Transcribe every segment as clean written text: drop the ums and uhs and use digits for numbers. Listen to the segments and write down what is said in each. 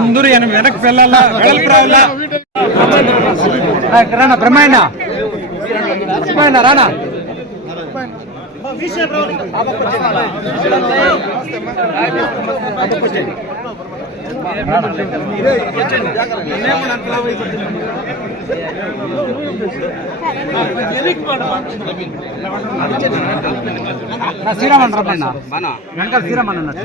అందరూ వెనక్కి వెళ్ళాలా, వెడల్పు రావాలా. రానా బ్రహ్మాండ రానా శ్రీరామన్ రమ్మన్నా వెనకాల శ్రీరామన్ అన్నట్టు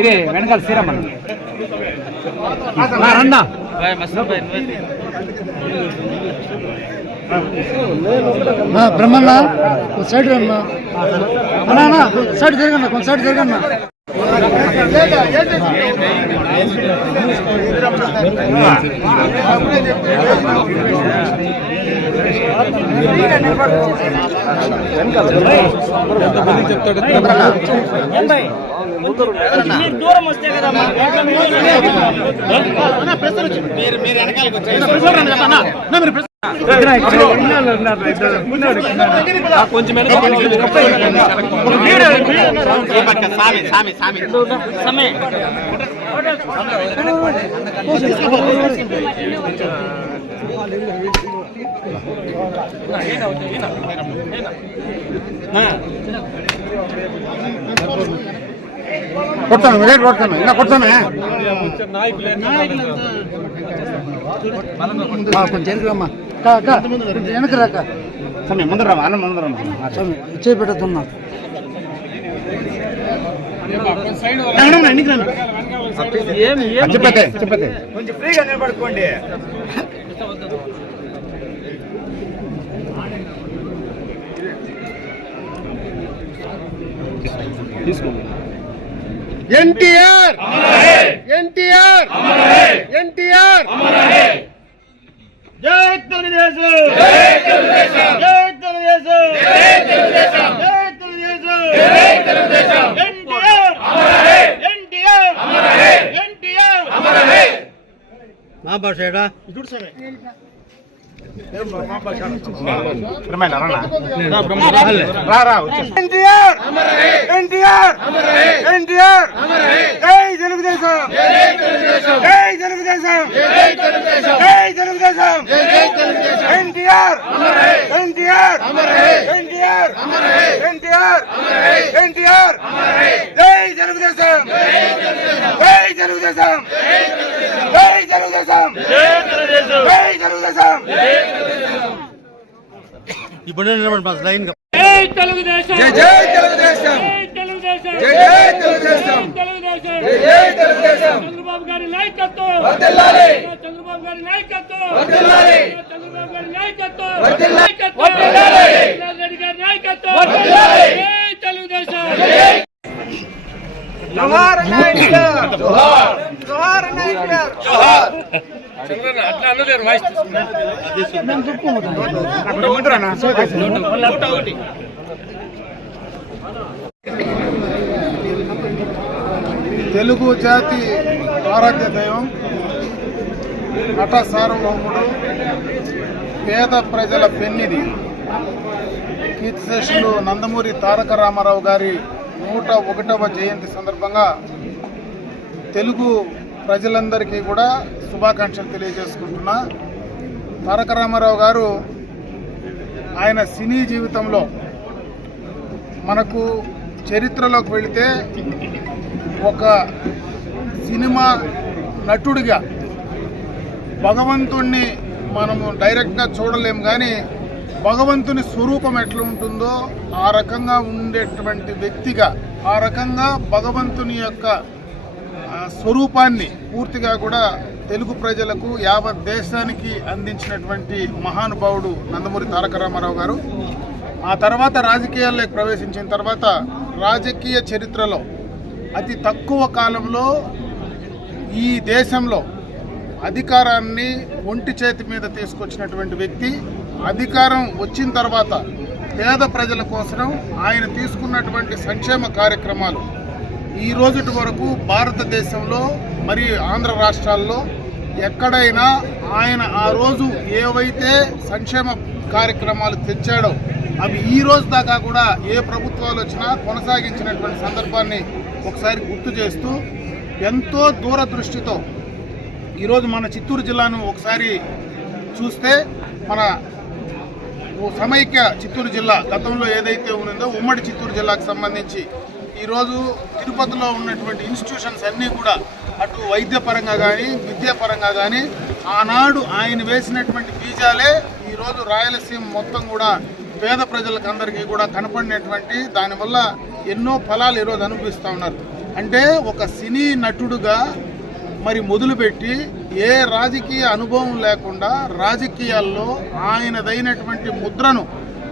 ఇదే వెనకాల శ్రీరామన్ రన్నా బ్రహ్మన్న సైడ్ రన్నా అన్నా సైడ్ తిరగన్నా కొంచెం సైడ్ తిరగన్నా చెప్తాడు దూరం వస్తే కదా మీరు వెనకాలకు కొంచెం కొడతాను రేట్ కొడతాను ఇలా కొడతానే కొంచెం వెనకమ్మా వెనక రాక సమయం ముందర రామా అన్న ముందర చేపెడుతున్నా చెప్పతే కొంచెం ఫ్రీగా నిలబడుకోండి. ఎన్టీఆర్ ఎన్టీఆర్ ఎన్టీఆర్ జై తెలుగుదేశం, జై తెలుగుదేశం, జై తెలుగుదేశం, జై తెలుగుదేశం, జై తెలుగుదేశం, జై తెలుగుదేశం. ఎన్టీఆర్ అమరహే, ఎన్టీఆర్ అమరహే, ఎన్టీఆర్ అమరహే. మా భాషేడా ఇదుడు సరే ఎన్టీఆర్ ఎన్టీఆర్ ఎన్టీఆర్ జై తెలుగుదేశం, జై తెలుగుదేశం, జై తెలుగుదేశం, జై తెలుగుదేశం, జై తెలుగుదేశం, జై తెలుగుదేశం. ఎన్టీఆర్ ఎన్టీఆర్ ఎన్టీఆర్ ఎన్టీఆర్ ఎన్టీఆర్ జై తెలుగుదేశం, జై తెలుగుదేశం, జై తెలుగుదేశం, జై తెలుగుదేశం. ఇప్పుడు లైన్ జై తెలుగుదేశం, జై జై తెలుగుదేశం, జై తెలుగుదేశం, జై జై తెలుగుదేశం, తెలుగుదేశం, జై జై తెలుగుదేశం. చంద్రబాబు గారి నాయకత్వం వర్ధిల్లాలి, చంద్రబాబు గారి నాయకత్వం వర్ధిల్లాలి, చంద్రబాబు గారి నాయకత్వం వర్ధిల్లాలి, వర్ధిల్లాలి, రెడ్డి గారి నాయకత్వం వర్ధిల్లాలి. జై తెలుగుదేశం, జోహార్ ఎన్టీఆర్, జోహార్ జోహార్ ఎన్టీఆర్, జోహార్. అట్లా అన్నలేరు వాయిస్ తెలుగు జాతి ఆరాధ్య దైవం, నట సార్వభౌముడు, పేద ప్రజల పెన్నిది, కీర్తిశేషులు నందమూరి తారక రామారావు గారి 101వ జయంతి సందర్భంగా తెలుగు ప్రజలందరికీ కూడా శుభాకాంక్షలు తెలియజేసుకుంటున్నా. తారక రామారావు గారు ఆయన సినీ జీవితంలో మనకు చరిత్రలోకి వెళితే ఒక సినిమా నటుడిగా భగవంతుణ్ణి మనము డైరెక్ట్గా చూడలేము, కానీ భగవంతుని స్వరూపం ఎట్లా ఉంటుందో ఆ రకంగా ఉండేటువంటి వ్యక్తిగా, ఆ రకంగా భగవంతుని యొక్క స్వరూపాన్ని పూర్తిగా కూడా తెలుగు ప్రజలకు, యావత్ దేశానికి అందించినటువంటి మహానుభావుడు నందమూరి తారక రామారావు గారు. ఆ తర్వాత రాజకీయాల్లోకి ప్రవేశించిన తర్వాత రాజకీయ చరిత్రలో అతి తక్కువ కాలంలో ఈ దేశంలో అధికారాన్ని ఒంటి చేతి మీద తీసుకొచ్చినటువంటి వ్యక్తి. అధికారం వచ్చిన తర్వాత పేద ప్రజల కోసం ఆయన తీసుకున్నటువంటి సంక్షేమ కార్యక్రమాలు ఈ రోజుటి వరకు భారతదేశంలో మరియు ఆంధ్ర రాష్ట్రాల్లో ఎక్కడైనా ఆయన ఆ రోజు ఏవైతే సంక్షేమ కార్యక్రమాలు తెచ్చాడో అవి ఈ రోజు దాకా కూడా ఏ ప్రభుత్వాలు వచ్చినా కొనసాగించినటువంటి సందర్భాన్ని ఒకసారి గుర్తు చేస్తూ ఎంతో దూరదృష్టితో ఈరోజు మన చిత్తూరు జిల్లాను ఒకసారి చూస్తే మన సమైక్య చిత్తూరు జిల్లా గతంలో ఏదైతే ఉన్నదో ఉమ్మడి చిత్తూరు జిల్లాకు సంబంధించి ఈరోజు తిరుపతిలో ఉన్నటువంటి ఇన్స్టిట్యూషన్స్ అన్నీ కూడా అటు వైద్యపరంగా కానీ విద్యాపరంగా కానీ ఆనాడు ఆయన వేసినటువంటి బీజాలే ఈరోజు రాయలసీమ మొత్తం కూడా పేద ప్రజలకు అందరికీ కూడా కనపడినటువంటి దానివల్ల ఎన్నో ఫలాలు ఈరోజు అనుభవిస్తూ ఉన్నారు. అంటే ఒక సినీ నటుడుగా మరి మొదలుపెట్టి ఏ రాజకీయ అనుభవం లేకుండా రాజకీయాల్లో ఆయనదైనటువంటి ముద్రను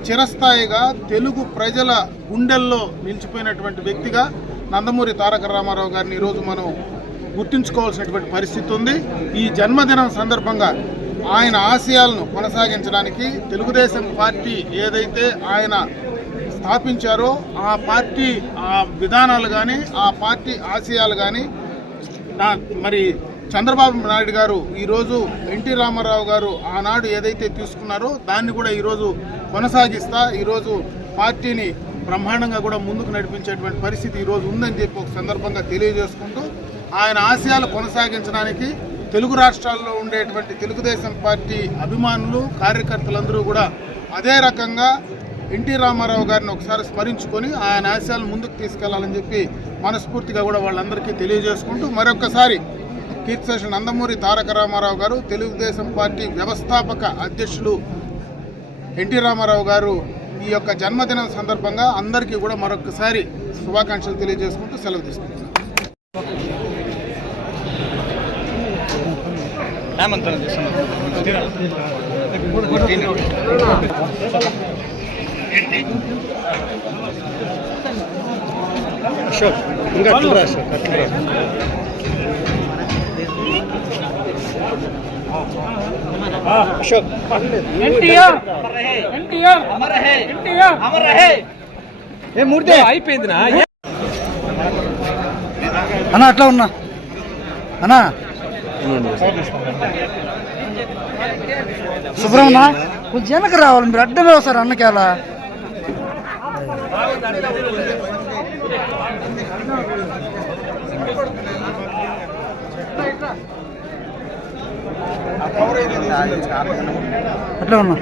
చిరస్థాయిగా తెలుగు ప్రజల గుండెల్లో నిలిచిపోయినటువంటి వ్యక్తిగా నందమూరి తారక రామారావు గారిని ఈరోజు మనం గుర్తుంచుకోవాల్సినటువంటి పరిస్థితి ఉంది. ఈ జన్మదినం సందర్భంగా ఆయన ఆశయాలను కొనసాగించడానికి తెలుగుదేశం పార్టీ ఏదైతే ఆయన స్థాపించారో ఆ పార్టీ ఆ విధానాలు కానీ ఆ పార్టీ ఆశయాలు కానీ మరి చంద్రబాబు నాయుడు గారు ఈరోజు ఎన్టీ రామారావు గారు ఆనాడు ఏదైతే తీసుకున్నారో దాన్ని కూడా ఈరోజు కొనసాగిస్తా ఈరోజు పార్టీని బ్రహ్మాండంగా కూడా ముందుకు నడిపించేటువంటి పరిస్థితి ఈరోజు ఉందని చెప్పి ఒక సందర్భంగా తెలియజేసుకుంటూ ఆయన ఆశయాలు కొనసాగించడానికి తెలుగు రాష్ట్రాల్లో ఉండేటువంటి తెలుగుదేశం పార్టీ అభిమానులు కార్యకర్తలందరూ కూడా అదే రకంగా ఎన్టీ రామారావు గారిని ఒకసారి స్మరించుకొని ఆయన ఆశయాలను ముందుకు తీసుకెళ్లాలని చెప్పి మనస్ఫూర్తిగా కూడా వాళ్ళందరికీ తెలియజేసుకుంటూ మరొకసారి కీర్తిశేషులు నందమూరి తారక రామారావు గారు తెలుగుదేశం పార్టీ వ్యవస్థాపక అధ్యక్షులు ఎన్టీ రామారావు గారు ఈ యొక్క జన్మదినం సందర్భంగా అందరికీ కూడా మరొకసారి శుభాకాంక్షలు తెలియజేసుకుంటూ సెలవు తీసుకుంటున్నాను. అయిపోయింది అన్నా అట్లా ఉన్నా అన్నా సుబ్రహ్మణ కొంచెం వెనక రావాలి, మీరు అడ్డమే వస్తారు అన్నకి అలా. అట్లా ఉన్నా